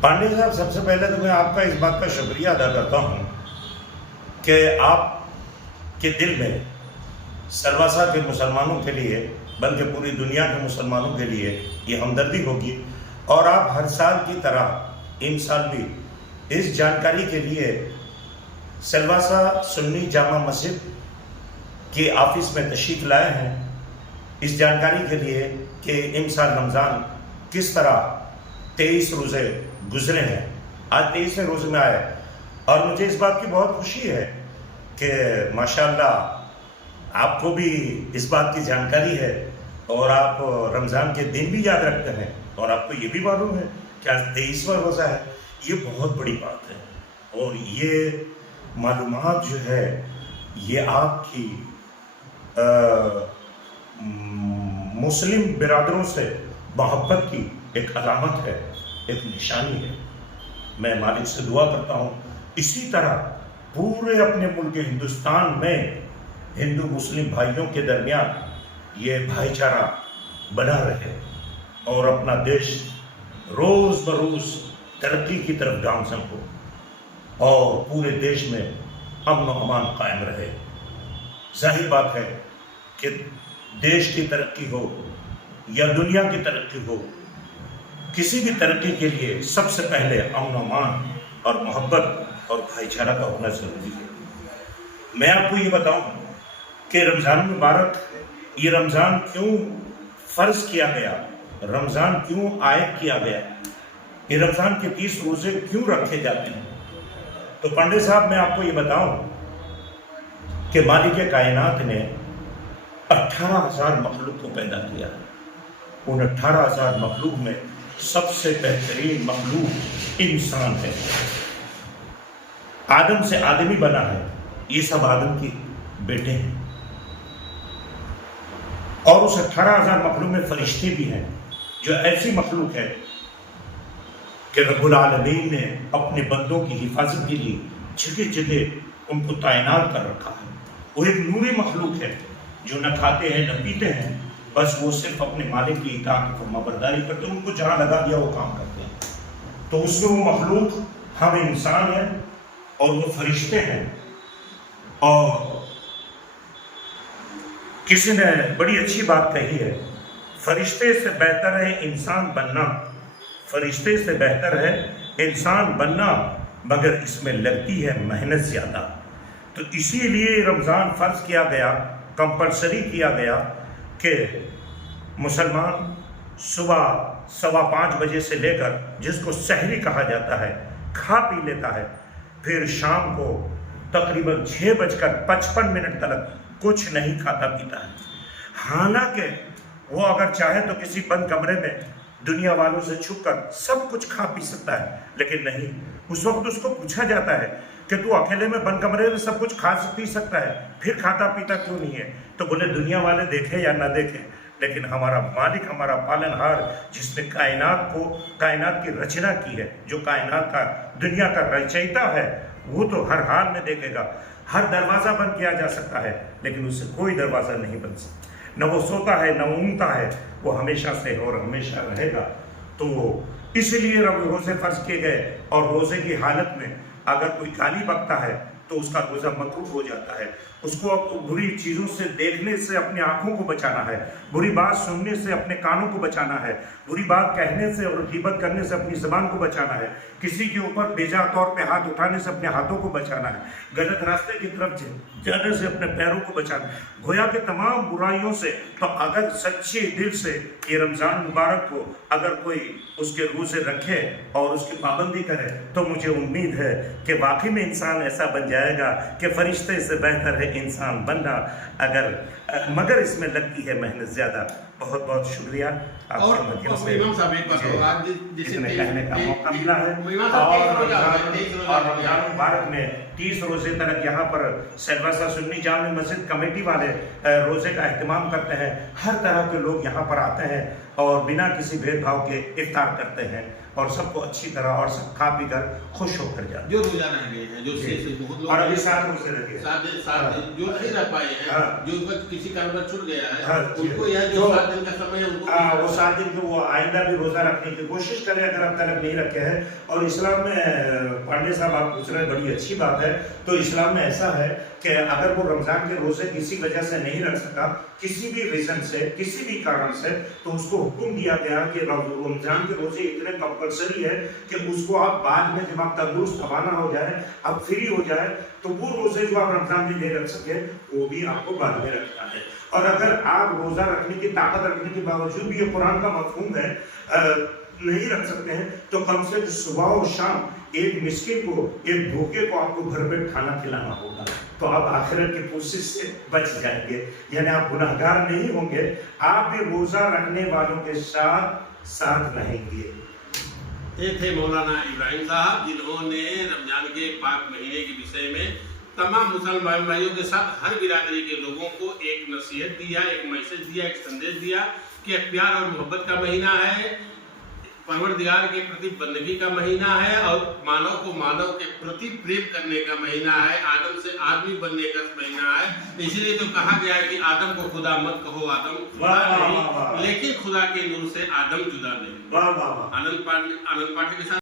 پانڈے صاحب، سب سے پہلے تو میں آپ کا اس بات کا شکریہ ادا کرتا ہوں کہ آپ کے دل میں سلواسہ کے مسلمانوں کے لیے بلکہ پوری دنیا کے مسلمانوں کے لیے یہ ہمدردی ہوگی، اور آپ ہر سال کی طرح ان سال بھی اس جانکاری کے لیے سلواسہ سنی جامع مسجد کے آفس میں تشریف لائے ہیں، اس جانکاری کے لیے کہ ان سال رمضان کس طرح 23 روزے گزرے ہیں۔ آج 23ویں روزے میں آئے، اور مجھے اس بات کی بہت خوشی ہے کہ ماشاءاللہ آپ کو بھی اس بات کی جانکاری ہے، اور آپ رمضان کے دن بھی یاد رکھتے ہیں، اور آپ کو یہ بھی معلوم ہے کہ آج 23واں روزہ ہے۔ یہ بہت بڑی بات ہے، اور یہ معلومات جو ہے یہ آپ کی مسلم برادروں سے محبت کی ایک علامت ہے، ایک نشانی ہے۔ میں مالک سے دعا کرتا ہوں اسی طرح پورے اپنے ملک ہندوستان میں ہندو مسلم بھائیوں کے درمیان یہ بھائی چارہ بنا رہے، اور اپنا دیش روز بروز ترقی کی طرف گامزن ہو، اور پورے دیش میں امن و امان قائم رہے۔ ظاہر بات ہے کہ دیش کی ترقی ہو یا دنیا کی ترقی ہو، کسی بھی ترقی کے لیے سب سے پہلے امن و امان اور محبت اور بھائی چارہ کا ہونا ضروری ہے۔ میں آپ کو یہ بتاؤں کہ رمضان مبارک، یہ رمضان کیوں فرض کیا گیا، رمضان کیوں عائد کیا گیا، یہ رمضان کے 30 روزے کیوں رکھے جاتے ہیں، تو پانڈے صاحب میں آپ کو یہ بتاؤں کہ مالک کائنات نے 18,000 مخلوق کو پیدا کیا۔ ان 18,000 مخلوق میں سب سے بہترین مخلوق انسان ہے۔ آدم سے آدمی بنا ہے، یہ سب آدم کے بیٹے ہیں، اور اس 18,000 مخلوق میں فرشتے بھی ہیں، جو ایسی مخلوق ہے کہ رب العالمین نے اپنے بندوں کی حفاظت کے لیے جگہ جگہ ان کو تعینات کر رکھا ہے۔ وہ ایک نوری مخلوق ہے جو نہ کھاتے ہیں نہ پیتے ہیں، بس وہ صرف اپنے مالک کی اطاعت و فرمانبرداری کرتے ہیں، ان کو جہاں لگا دیا وہ کام کرتے ہیں۔ تو اس میں وہ مخلوق ہم انسان ہیں اور وہ فرشتے ہیں۔ اور کسی نے بڑی اچھی بات کہی ہے، فرشتے سے بہتر ہے انسان بننا، فرشتے سے بہتر ہے انسان بننا، مگر اس میں لگتی ہے محنت زیادہ۔ تو اسی لیے رمضان فرض کیا گیا، کمپلسری کیا گیا کہ مسلمان صبح 5:15 بجے سے لے کر، جس کو سحری کہا جاتا ہے، کھا پی لیتا ہے، پھر شام کو تقریباً 6:55 تک کچھ نہیں کھاتا پیتا ہے۔ حالانکہ وہ اگر چاہے تو کسی بند کمرے میں دنیا والوں سے چھپ کر سب کچھ کھا پی سکتا ہے، لیکن نہیں، اس وقت اس کو پوچھا جاتا ہے کہ تو اکیلے میں بند کمرے میں سب کچھ کھا پی سکتا ہے، پھر کھاتا پیتا کیوں نہیں ہے؟ تو بولے دنیا والے دیکھیں یا نہ دیکھیں، لیکن ہمارا مالک، ہمارا پالن ہار، جس نے کائنات کی رچنا کی ہے، جو کائنات کا، دنیا کا رچیتا ہے، وہ تو ہر حال میں دیکھے گا۔ ہر دروازہ بند کیا جا سکتا ہے، لیکن اس سے کوئی دروازہ نہیں بن سکتا۔ نہ وہ سوتا ہے نہ اونگتا ہے، وہ ہمیشہ سے اور ہمیشہ رہے گا۔ تو اس لیے روزے فرض کیے گئے، اور روزے کی حالت میں اگر کوئی گالی بکتا ہے تو اس کا روزہ مکروہ ہو جاتا ہے۔ اس کو بری چیزوں سے دیکھنے سے اپنی آنکھوں کو بچانا ہے، بری بات سننے سے اپنے کانوں کو بچانا ہے، بری بات کہنے سے اور غیبت کرنے سے اپنی زبان کو بچانا ہے، کسی کے اوپر بیجا طور پہ ہاتھ اٹھانے سے اپنے ہاتھوں کو بچانا ہے، غلط راستے کی طرف جانے سے اپنے پیروں کو بچانا ہے، گویا کہ تمام برائیوں سے۔ تو اگر سچے دل سے یہ رمضان مبارک کو اگر کوئی اس کے روزے رکھے اور اس کی پابندی کرے، تو مجھے امید ہے کہ واقعی میں انسان ایسا بن جائے گا کہ فرشتے سے بہتر ہے انسان بننا، مگر اس میں لگتی ہے محنت زیادہ۔ بہت بہت شکریہ آپ کے مدھیم سے اتنے کہنے کا موقع ملا ہے۔ اور رمضان مبارک میں 30 روزے تک یہاں پر سلواسہ سنی جامع مسجد کمیٹی والے روزے کا اہتمام کرتے ہیں، ہر طرح کے لوگ یہاں پر آتے ہیں، اور بنا کسی بھید بھاؤ کے افطار کرتے ہیں اور سب کو اچھی طرح اور سب کھا پی کر خوش ہو کر جاتے ہیں. جو روزہ رہ گئے ہیں، جو بہت لوگ اور ابھی 7 روزے رہے سات دن جو نہیں رہ پائے ہیں، جو کسی کارن چھوٹ گیا ہے، جی. ان کو یہ جو 7 دن کا سمے ہے ان کو وہ 7 دن کو وہ آئندہ بھی روزہ رکھنے کی کوشش کریں اگر اب تک نہیں رکھے ہیں. اور اسلام میں پانڈے صاحب آپ پوچھ رہے ہیں، بڑی اچھی بات ہے. تو اسلام میں ایسا ہے کہ اگر وہ رمضان کے روزے کسی وجہ سے نہیں رکھ سکا، کسی بھی ریزن سے، کسی بھی کارن سے، تو اس کو حکم دیا گیا کہ رمضان کے روزے اتنے کمپلسری ہے کہ اس کو آپ بعد میں جب آپ تندرست روانہ ہو جائے، اب فری ہو جائے، تو وہ روزے جو آپ رمضان میں نہیں رکھ سکے وہ بھی آپ کو بعد میں رکھنا ہے. اور اگر آپ روزہ رکھنے کی طاقت رکھنے کے باوجود بھی یہ قرآن کا مفہوم ہے نہیں رکھ سکتے ہیں، تو کم سے کم صبح و شام ایک مسکین کو، ایک بھوکے کو آپ کو گھر پہ کھانا کھلانا ہوگا. تو آپ آخرت کی کوشش سے بچ جائیں گے، یعنی آپ گناہگار نہیں ہوں گے، آپ بھی روزہ رکھنے والوں کے ساتھ رہیں گے. یہ تھے مولانا ابراہیم صاحب، جنہوں نے رمضان کے پاک مہینے کے وشے میں تمام مسلمان بھائیوں کے ساتھ ہر برادری کے لوگوں کو ایک نصیحت دیا، ایک میسج دیا، ایک سندیش دیا کہ پیار اور محبت کا مہینہ ہے، پروردگار کے پرتی بندگی کا مہینہ ہے، اور مانو کو مانو کے پرتی پریم کرنے کا مہینہ ہے، آدم سے آدمی بننے کا مہینہ ہے. اسی لیے تو کہا گیا ہے کہ آدم کو خدا مت کہو، آدم خدا نہیں، لیکن خدا کے نور سے آدم جدا نہیں. آنند پاٹھک کے ساتھ